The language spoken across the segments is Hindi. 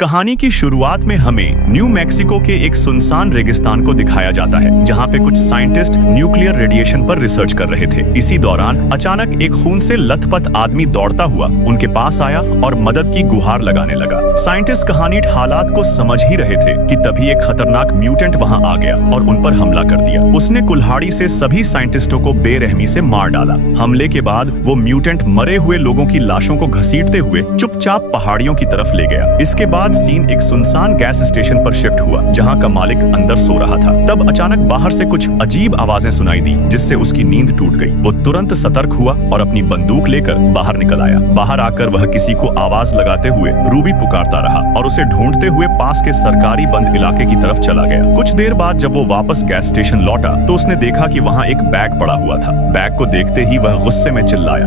कहानी की शुरुआत में हमें न्यू मैक्सिको के एक सुनसान रेगिस्तान को दिखाया जाता है, जहां पे कुछ साइंटिस्ट न्यूक्लियर रेडिएशन पर रिसर्च कर रहे थे। इसी दौरान अचानक एक खून से लथपथ आदमी दौड़ता हुआ उनके पास आया और मदद की गुहार लगाने लगा। साइंटिस्ट कहानी हालात को समझ ही रहे थे कि तभी एक खतरनाक म्यूटेंट वहां आ गया और उन पर हमला कर दिया। उसने कुल्हाड़ी से सभी साइंटिस्टों को बेरहमी से मार डाला। हमले के बाद वो म्यूटेंट मरे हुए लोगों की लाशों को घसीटते हुए चुपचाप पहाड़ियों की तरफ ले गया। इसके बाद सीन एक सुनसान गैस स्टेशन पर शिफ्ट हुआ, जहां का मालिक अंदर सो रहा था। तब अचानक बाहर से कुछ अजीब आवाजें सुनाई दी, जिससे उसकी नींद टूट गई। वो तुरंत सतर्क हुआ और अपनी बंदूक लेकर बाहर निकल आया। बाहर आकर वह किसी को आवाज लगाते हुए रूबी पुकारता रहा और उसे ढूंढते हुए पास के सरकारी बंद इलाके की तरफ चला गया। कुछ देर बाद जब वो वापस गैस स्टेशन लौटा तो उसने देखा कि वहाँ एक बैग पड़ा हुआ था। बैग को देखते ही वह गुस्से में चिल्लाया,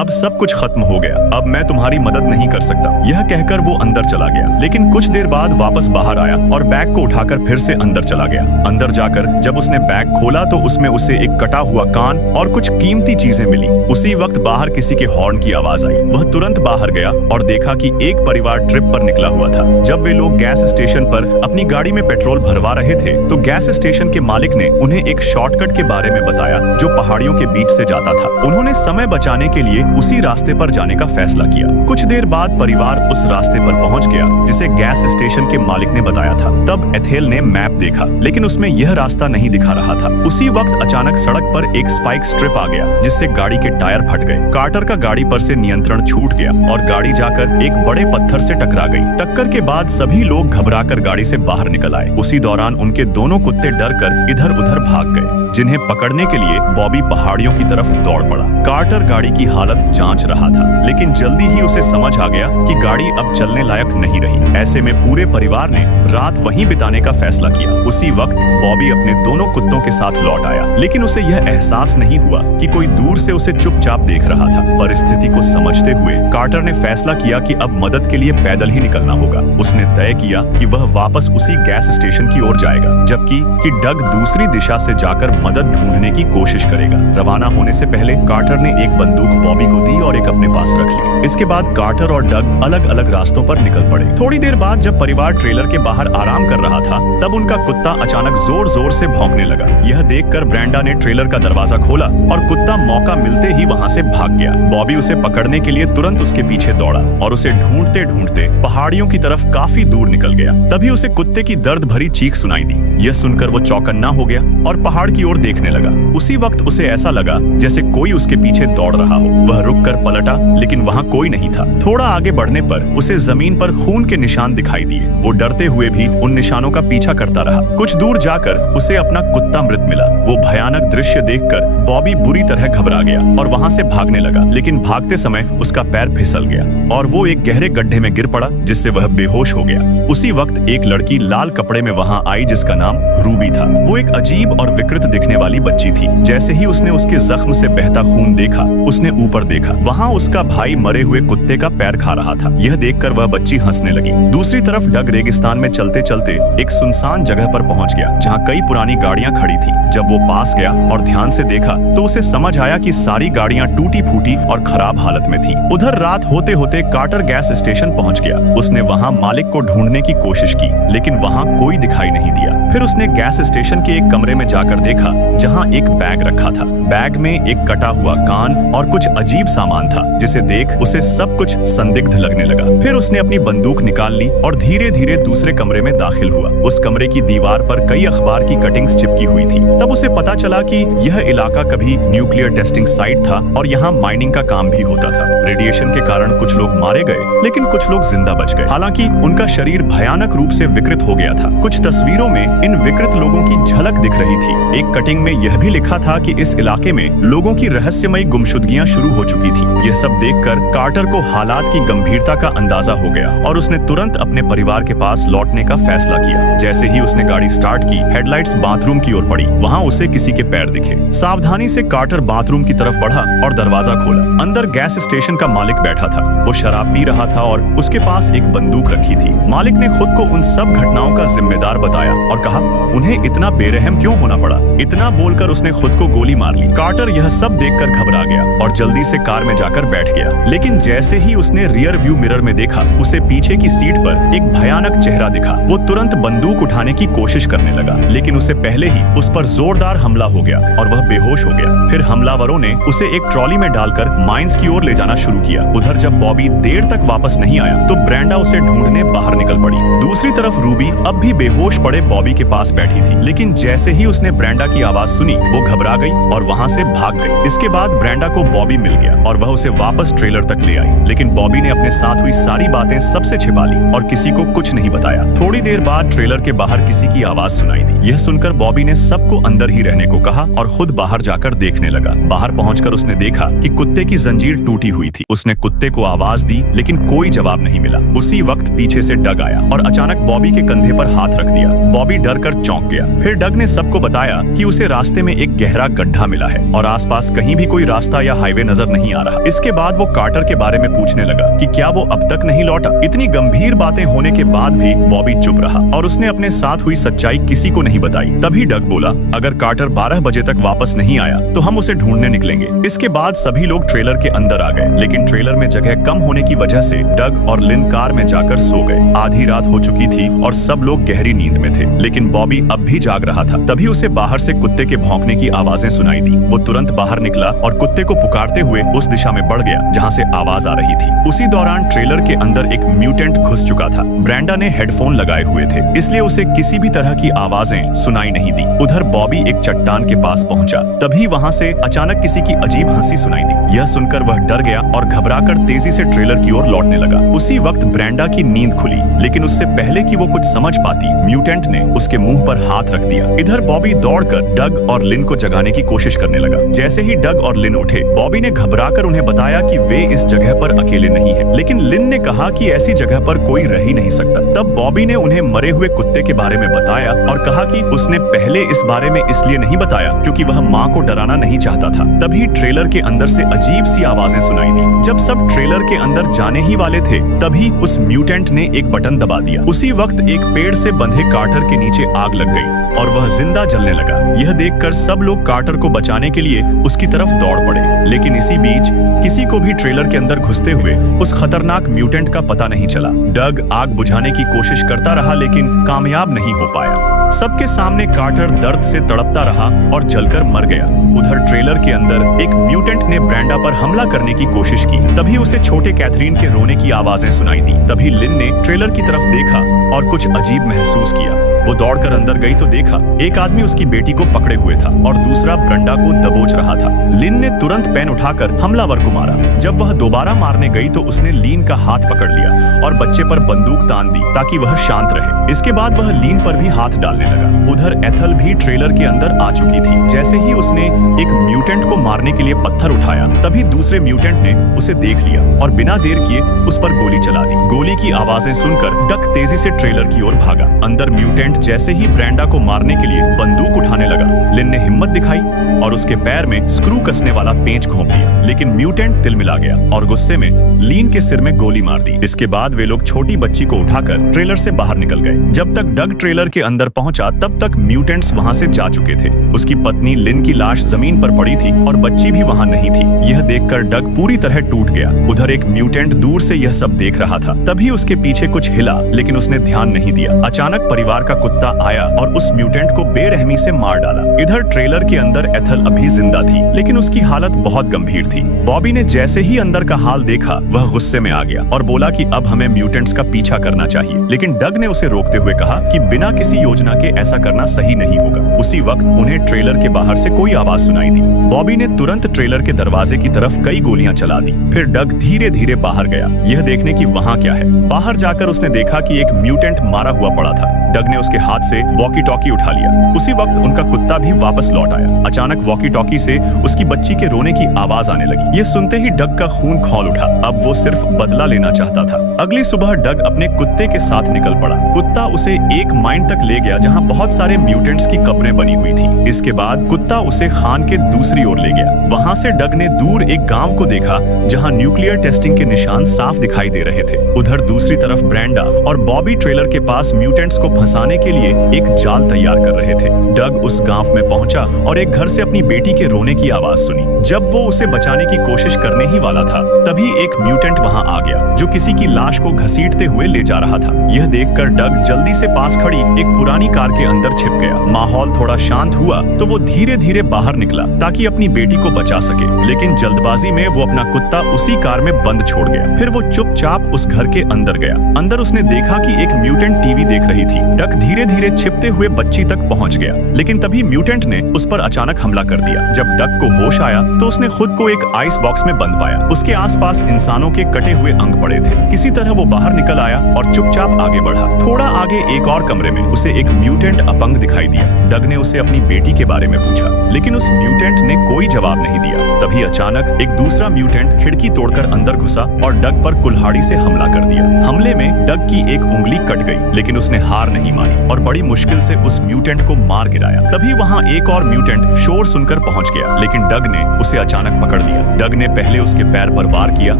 अब सब कुछ खत्म हो गया। अब मैं तुम्हारी मदद नहीं कर सकता। यह कहकर वो अंदर चला गया, लेकिन कुछ देर बाद वापस बाहर आया और बैग को उठाकर फिर से अंदर चला गया। अंदर जाकर जब उसने बैग खोला तो उसमें उसे एक कटा हुआ कान और कुछ कीमती चीजें मिली। उसी वक्त बाहर किसी के हॉर्न की आवाज आई। वह तुरंत बाहर गया और देखा कि एक परिवार ट्रिप पर निकला हुआ था। जब वे लोग गैस स्टेशन पर अपनी गाड़ी में पेट्रोल भरवा रहे थे तो गैस स्टेशन के मालिक ने उन्हें एक शॉर्टकट के बारे में बताया जो पहाड़ियों के बीच से जाता था। उन्होंने समय बचाने के लिए उसी रास्ते पर जाने का फैसला किया। कुछ देर बाद परिवार उस रास्ते पर पहुंच गया जिसे गैस स्टेशन के मालिक ने बताया था। तब एथेल ने मैप देखा, लेकिन उसमें यह रास्ता नहीं दिखा रहा था। उसी वक्त अचानक सड़क पर एक स्पाइक स्ट्रिप आ गया, जिससे गाड़ी के टायर फट गए। कार्टर का गाड़ी पर से नियंत्रण छूट गया और गाड़ी जाकर एक बड़े पत्थर से टकरा गई। टक्कर के बाद सभी लोग घबराकर गाड़ी से बाहर निकल आए। उसी दौरान उनके दोनों कुत्ते डरकर इधर-उधर भाग गए, जिन्हें पकड़ने के लिए बॉबी पहाड़ियों की तरफ दौड़ पड़ा। कार्टर गाड़ी की हालत जांच रहा था, लेकिन जल्दी ही उसे समझ आ गया कि गाड़ी अब चलने लायक नहीं रही। ऐसे में पूरे परिवार ने रात वहीं बिताने का फैसला किया। उसी वक्त बॉबी अपने दोनों कुत्तों के साथ लौट आया, लेकिन उसे यह एहसास नहीं हुआ कि कोई दूर से उसे चुपचाप देख रहा था। परिस्थिति को समझते हुए कार्टर ने फैसला किया कि अब मदद के लिए पैदल ही निकलना होगा। उसने तय किया कि वह वापस उसी गैस स्टेशन की ओर जाएगा, जबकि डग दूसरी दिशा से जाकर मदद ढूंढने की कोशिश करेगा। रवाना होने से पहले कार्टर ने एक बंदूक बॉबी को दी और एक अपने पास रख ली। इसके बाद कार्टर और डग अलग-अलग रास्तों पर निकल पड़े। थोड़ी देर बाद जब परिवार ट्रेलर के बाहर आराम कर रहा था, तब उनका कुत्ता अचानक जोर-जोर से भौंकने लगा। यह देखकर ब्रेंडा ने ट्रेलर का दरवाजा खोला और कुत्ता मौका मिलते ही वहां से भाग गया। बॉबी उसे पकड़ने के लिए तुरंत उसके पीछे दौड़ा और उसे ढूंढते-ढूंढते पहाड़ियों की तरफ काफी दूर निकल गया। तभी उसे कुत्ते की दर्द भरी चीख सुनाई दी। यह सुनकर वो चौकन्ना हो गया और पहाड़ की ओर देखने लगा। उसी वक्त उसे ऐसा लगा जैसे कोई उसके पीछे दौड़ रहा हो। वह रुककर पलटा, लेकिन वहां कोई नहीं था। थोड़ा आगे बढ़ने पर उसे जमीन पर खून के निशान दिखाई दिए। वो डरते हुए भी उन निशानों का पीछा करता रहा। कुछ दूर जाकर उसे अपना कुत्ता मृत मिला। वो भयानक दृश्य देखकर बॉबी बुरी तरह घबरा गया और वहां से भागने लगा, लेकिन भागते समय उसका पैर फिसल गया और वो एक गहरे गड्ढे में गिर पड़ा, जिससे वह बेहोश हो गया। उसी वक्त एक लड़की लाल कपड़े में वहां आई, जिसका नाम रूबी था। वो एक अजीब और विकृत दिखने वाली बच्ची थी। जैसे ही उसने उसके जख्म से बहता खून देखा, उसने ऊपर देखा। वहां उसका भाई मरे हुए कुत्ते का पैर खा रहा था। यह देखकर वह बच्ची हंसने लगी। दूसरी तरफ डग रेगिस्तान में चलते चलते एक सुनसान जगह पर पहुंच गया, जहां कई पुरानी गाड़ियां खड़ी थी। जब वो पास गया और ध्यान से देखा तो उसे समझ आया कि सारी गाड़ियां टूटी फूटी और खराब हालत में थी। उधर रात होते होते कार्टर गैस स्टेशन पहुंच गया। उसने वहां मालिक को ढूंढने की कोशिश की, लेकिन वहां कोई दिखाई नहीं दिया। फिर उसने गैस स्टेशन के एक कमरे में जाकर देखा, जहां एक बैग रखा था। बैग में एक कटा हुआ कान और कुछ अजीब सामान था, जिसे देख उसे सब कुछ संदिग्ध लगने लगा। फिर उसने अपनी बंदूक निकाल ली और धीरे-धीरे दूसरे कमरे में दाखिल हुआ। उस कमरे की दीवार पर कई अखबार की कटिंग्स चिपकी हुई थी। तब उसे पता चला कि यह इलाका कभी न्यूक्लियर टेस्टिंग साइट था और यहाँ माइनिंग का काम भी होता था। रेडिएशन के कारण कुछ लोग मारे गए, लेकिन कुछ लोग जिंदा बच गए। हालांकि उनका शरीर भयानक रूप से विकृत हो गया था। कुछ तस्वीरों में इन विकृत लोगों की झलक दिख रही थी। एक कटिंग में यह भी लिखा था कि इस इलाके में लोगों की रहस्यमयी गुमशुदगियां शुरू हो चुकी थी। यह सब देखकर कार्टर को हालात की गंभीरता का अंदाजा हो गया और उसने तुरंत अपने परिवार के पास लौटने का फैसला किया। जैसे ही उसने गाड़ी स्टार्ट की, हेडलाइट्स बाथरूम की ओर पड़ी। वहां उसे किसी के पैर दिखे। सावधानी से कार्टर बाथरूम की तरफ बढ़ा और दरवाजा खोला। अंदर गैस स्टेशन का मालिक बैठा था। वो शराब पी रहा था और उसके पास एक बंदूक रखी थी। मालिक ने खुद को उन सब घटनाओं का जिम्मेदार बताया और कहा, उन्हें इतना बेरहम क्यों होना पड़ा? इतना बोलकर उसने खुद को गोली मार ली। कार्टर यह सब देखकर घबरा गया और जल्दी से कार में जाकर बैठ गया। लेकिन जैसे ही उसने रियर व्यू मिरर में देखा, उसे पीछे की सीट पर एक भयानक चेहरा दिखा। वो तुरंत बंदूक उठाने की कोशिश करने लगा, लेकिन उसे पहले ही उस पर जोरदार हमला हो गया और वह बेहोश हो गया। फिर हमलावरों ने उसे एक ट्रॉली में डालकर माइंस की ओर ले जाना शुरू किया। उधर जब बॉबी देर तक वापस नहीं आया तो ब्रेंडा उसे ढूंढने बाहर निकल पड़ी। दूसरी तरफ रूबी अब भी बेहोश पड़े बॉबी के पास बैठी थी, लेकिन जैसे ही उसने ब्रेंडा की आवाज सुनी, वो घबरा गई और वहाँ से भाग गई। इसके बाद ब्रेंडा को बॉबी मिल गया और वह उसे वापस ट्रेलर तक ले आई, लेकिन बॉबी ने अपने साथ हुई सारी बातें सबसे छिपा ली और किसी को कुछ नहीं बताया। थोड़ी देर बाद ट्रेलर के बाहर किसी की आवाज सुनाई दी। यह सुनकर बॉबी ने सबको अंदर ही रहने को कहा और खुद बाहर जाकर देखने लगा। बाहर पहुंचकर उसने देखा कि कुत्ते की जंजीर टूटी हुई थी। उसने कुत्ते को आवाज दी, लेकिन कोई जवाब नहीं मिला। उसी वक्त पीछे से डग आया और अचानक बॉबी के कंधे पर हाथ रख दिया। बॉबी डर कर चौंक गया। फिर डग ने सबको बताया कि उसे रास्ते में एक गहरा गड्ढा मिला है और आसपास कहीं भी कोई रास्ता या हाईवे नजर नहीं आ रहा। इसके बाद वो कार्टर के बारे में पूछने लगा कि क्या वो अब तक नहीं लौटा। इतनी गंभीर बातें होने के बाद भी बॉबी चुप रहा और उसने अपने साथ हुई सच्चाई किसी को नहीं बताई। तभी डग बोला, अगर कार्टर 12 बजे तक वापस नहीं आया तो हम उसे ढूंढने निकलेंगे। इसके बाद सभी लोग ट्रेलर के अंदर आ गए, लेकिन ट्रेलर में जगह कम होने की वजह से डग और लिन कार में जाकर सो गए। आधी रात हो चुकी थी और सब लोग गहरी नींद में थे, लेकिन बॉबी अब भी जाग रहा था। तभी उसे बाहर से कुत्ते के भौंकने की आवाजें सुनाई दी। वो तुरंत बाहर निकला और कुत्ते को पुकारते हुए उस दिशा में बढ़ गया जहाँ से आवाज आ रही थी। उसी दौरान ट्रेलर के अंदर एक म्यूटेंट घुस चुका था। ब्रेंडा ने हेडफोन लगाए हुए थे, इसलिए उसे किसी भी तरह की आवाजें सुनाई नहीं दी। उधर बॉबी एक चट्टान के पास पहुंचा। तभी वहां से अचानक किसी की अजीब हंसी सुनाई दी। यह सुनकर वह डर गया और घबराकर तेजी से ट्रेलर की ओर लौटने लगा। उसी वक्त ब्रेंडा की नींद खुली, लेकिन उससे पहले कि वो कुछ समझ पाती, म्यूटेंट ने उसके मुंह पर हाथ रख दिया। इधर बॉबी दौड़कर डग और लिन को जगाने की कोशिश करने लगा। जैसे ही डग और लिन उठे, बॉबी ने घबराकर उन्हें बताया कि वे इस जगह पर अकेले नहीं हैं। लेकिन लिन ने कहा कि ऐसी जगह पर कोई रह ही नहीं सकता। तब बॉबी ने उन्हें मरे हुए कुत्ते के बारे में बताया और कहा कि उसने पहले इस बारे में इसलिए नहीं बताया क्योंकि वह माँ को डराना नहीं चाहता था। तभी ट्रेलर के अंदर से अजीब सी आवाजें सुनाई दी। जब सब ट्रेलर के अंदर जाने ही वाले थे, तभी उस म्यूटेंट ने एक बटन दबा दिया। उसी वक्त एक पेड़ से बंधे कार्टर के नीचे आग लग गई और वह जिंदा जलने लगा। यह देखकर सब लोग कार्टर को बचाने के लिए उसकी तरफ दौड़ पड़े, लेकिन इसी बीच किसी को भी ट्रेलर के अंदर घुसते हुए उस खतरनाक म्यूटेंट का पता नहीं चला। डग आग बुझाने की कोशिश करता रहा, लेकिन कामयाब नहीं हो पाया। सबके सामने कार्टर दर्द से तड़पता रहा और जलकर मर गया। उधर ट्रेलर के अंदर एक म्यूटेंट ने ब्रेंडा पर हमला करने की कोशिश की। तभी उसे छोटे कैथरीन के रोने की आवाजें सुनाई दी। तभी लिन ने ट्रेलर की तरफ देखा और कुछ अजीब महसूस किया। वो दौड़कर अंदर गई तो देखा एक आदमी उसकी बेटी को पकड़े हुए था और दूसरा ब्रेंडा को दबोच रहा था। लिन ने तुरंत पेन उठाकर हमलावर को मारा। जब वह दोबारा मारने गई तो उसने लीन का हाथ पकड़ लिया और बच्चे पर बंदूक तान दी ताकि वह शांत रहे। इसके बाद वह लीन पर भी हाथ डालने लगा। उधर एथल भी ट्रेलर के अंदर आ चुकी थी। जैसे ही उसने एक म्यूटेंट को मारने के लिए पत्थर उठाया, तभी दूसरे म्यूटेंट ने उसे देख लिया और बिना देर किए उस पर गोली चला दी। गोली की आवाजें सुनकर डक तेजी से ट्रेलर की ओर भागा। अंदर म्यूटेंट जैसे ही ब्रेंडा को मारने के लिए बंदूक उठाने लगा, लिन ने हिम्मत दिखाई और उसके पैर में स्क्रू कसने वाला पेंच घोंप दिया, लेकिन म्यूटेंट तिलमिला गया और गुस्से में लीन के सिर में गोली मार दी। इसके बाद वे लोग छोटी बच्ची को उठाकर ट्रेलर से बाहर निकल गए। जब तक डग ट्रेलर के अंदर पहुंचा, तब तक म्यूटेंट्स वहां से जा चुके थे। उसकी पत्नी लिन की लाश जमीन पर पड़ी थी और बच्ची भी वहां नहीं थी। यह देखकर डग पूरी तरह टूट गया। उधर एक म्यूटेंट दूर से यह सब देख रहा था। तभी उसके पीछे कुछ हिला, लेकिन उसने ध्यान नहीं दिया। अचानक परिवार का कुत्ता आया और उस म्यूटेंट को बेरहमी से मार डाला। इधर ट्रेलर के अंदर एथल अभी जिंदा थी, लेकिन उसकी हालत बहुत गंभीर थी। बॉबी ने जैसे ही अंदर का हाल देखा, वह गुस्से में आ गया और बोला कि अब हमें म्यूटेंट्स का पीछा करना चाहिए। लेकिन डग ने उसे रोकते हुए कहा कि बिना किसी योजना के ऐसा करना सही नहीं होगा। उसी वक्त उन्हें ट्रेलर के बाहर से कोई आवाज सुनाई दी। बॉबी ने तुरंत ट्रेलर के दरवाजे की तरफ कई गोलियां चला दी। फिर डग धीरे धीरे बाहर गया, यह देखने की वहां क्या है। बाहर जाकर उसने देखा कि एक म्यूटेंट मारा हुआ पड़ा था। डग ने उसके हाथ से वॉकी टॉकी उठा लिया। उसी वक्त उनका कुत्ता भी वापस लौट आया। अचानक वॉकी टॉकी से उसकी बच्ची के रोने की आवाज आने लगी। ये सुनते ही डग का खून खौल उठा। अब वो सिर्फ बदला लेना चाहता था। अगली सुबह डग अपने कुत्ते के साथ निकल पड़ा। कुत्ता उसे एक माइन तक ले गया जहाँ बहुत सारे म्यूटेंट्स की कब्रें बनी हुई थी। इसके बाद कुत्ता उसे खान के दूसरी ओर ले गया। वहाँ से डग ने दूर एक गांव को देखा जहाँ न्यूक्लियर टेस्टिंग के निशान साफ दिखाई दे रहे थे। उधर दूसरी तरफ ब्रेंडा और बॉबी ट्रेलर के पास म्यूटेंट्स को फंसाने के लिए एक जाल तैयार कर रहे थे। डग उस गांव में पहुंचा और एक घर से अपनी बेटी के रोने की आवाज सुनी। जब वो उसे बचाने की कोशिश करने ही वाला था, तभी एक म्यूटेंट वहां आ गया जो किसी की लाश को घसीटते हुए ले जा रहा था। यह देखकर डग जल्दी से पास खड़ी एक पुरानी कार के अंदर छिप गया। माहौल थोड़ा शांत हुआ तो वो धीरे धीरे बाहर निकला ताकि अपनी बेटी को बचा सके, लेकिन जल्दबाजी में वो अपना कुत्ता उसी कार में बंद छोड़ गया। फिर वो चुपचाप उस घर के अंदर गया। अंदर उसने देखा कि एक म्यूटेंट टीवी देख रही थी। डक धीरे धीरे छिपते हुए बच्ची तक पहुंच गया, लेकिन तभी म्यूटेंट ने उस पर अचानक हमला कर दिया। जब डक को होश आया तो उसने खुद को एक आइस बॉक्स में बंद पाया। उसके आसपास इंसानों के कटे हुए अंग पड़े थे। किसी तरह वो बाहर निकल आया और चुपचाप आगे बढ़ा। थोड़ा आगे एक और कमरे में उसे एक म्यूटेंट अपंग दिखाई दिया। डग ने उसे अपनी बेटी के बारे में पूछा, लेकिन उस म्यूटेंट ने कोई जवाब नहीं दिया। तभी अचानक एक दूसरा म्यूटेंट खिड़की तोड़कर अंदर घुसा और डग पर कुल्हाड़ी से हमला कर दिया। हमले में डग की एक उंगली कट गई, लेकिन उसने हार नहीं मानी और बड़ी मुश्किल से उस म्यूटेंट को मार गिराया। तभी वहां एक और म्यूटेंट शोर सुनकर पहुंच गया, लेकिन डग ने उसे अचानक पकड़ लिया। डग ने पहले उसके पैर पर वार किया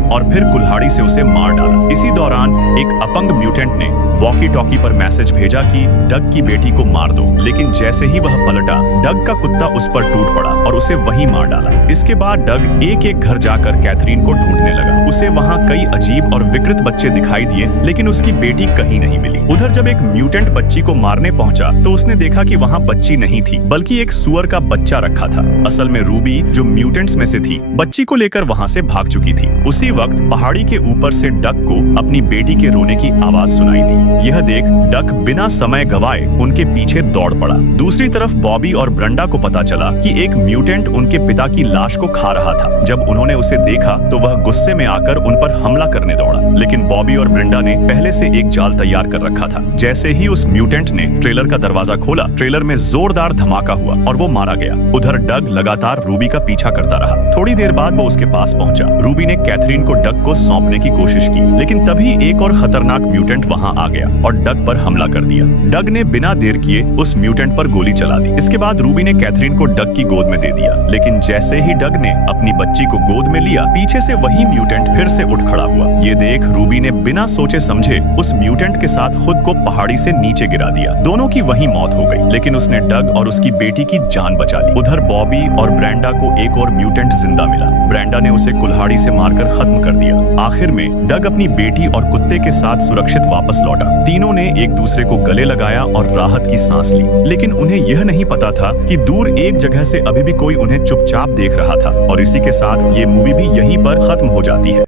और फिर कुल्हाड़ी से उसे मार डाला। इसी दौरान एक अपंग म्यूटेंट ने वॉकी टॉकी पर मैसेज भेजा कि डग की बेटी को मार दो, लेकिन जैसे ही वह पलटा, डग का कुत्ता उस पर टूट पड़ा और उसे वहीं मार डाला। इसके बाद डग एक एक घर जाकर कैथरीन को ढूंढने लगा। उसे वहां कई अजीब और विकृत बच्चे दिखाई दिए, लेकिन उसकी बेटी कहीं नहीं मिली। उधर जब एक म्यूटेंट बच्ची को मारने पहुंचा तो उसने देखा कि वहां बच्ची नहीं थी, बल्कि एक सुअर का बच्चा रखा था। असल में रूबी, जो म्यूटेंट्स में से थी, बच्ची को लेकर वहां से भाग चुकी थी। उसी वक्त पहाड़ी के ऊपर से डग को अपनी बेटी के रोने की आवाज सुनाई दी। यह देख डग बिना समय गवाए उनके पीछे दौड़ पड़ा। दूसरी तरफ बॉबी और ब्रेंडा को पता चला कि एक म्यूटेंट उनके पिता की लाश को खा रहा था। जब उन्होंने उसे देखा तो वह गुस्से में आकर उन पर हमला करने दौड़ा, लेकिन बॉबी और ब्रेंडा ने पहले से एक जाल तैयार कर रखा था। जैसे ही उस म्यूटेंट ने ट्रेलर का दरवाजा खोला, ट्रेलर में जोरदार धमाका हुआ और वो मारा गया। उधर डग लगातार रूबी का पीछा करता रहा। थोड़ी देर बाद वो उसके पास पहुंचा। रूबी ने कैथरीन को डग को सौंपने की कोशिश की, लेकिन तभी एक और खतरनाक म्यूटेंट वहां आ गया और डग पर हमला कर दिया। डग ने बिना देर किए उस म्यूटेंट पर गोली चला दी। इसके बाद रूबी ने कैथरीन को डग की गोद में दे दिया, लेकिन जैसे ही डग ने अपनी बच्ची को गोद में लिया, पीछे से वही म्यूटेंट फिर से उठ खड़ा हुआ। ये देख रूबी ने बिना सोचे समझे उस म्यूटेंट के साथ खुद को पहाड़ी से नीचे गिरा दिया। दोनों की वहीं मौत हो गई, लेकिन उसने डग और उसकी बेटी की जान बचा ली। उधर बॉबी और ब्रेंडा को एक और म्यूटेंट जिंदा मिला। ब्रेंडा ने उसे कुल्हाड़ी से मारकर खत्म कर दिया। आखिर में डग अपनी बेटी और कुत्ते के साथ सुरक्षित वापस लौटा। तीनों ने एक दूसरे को गले लगाया और राहत की सांस ली, लेकिन उन्हें यह नहीं पता था कि दूर एक जगह से अभी भी कोई उन्हें चुपचाप देख रहा था। और इसी के साथ ये मूवी भी यहीं पर खत्म हो जाती है।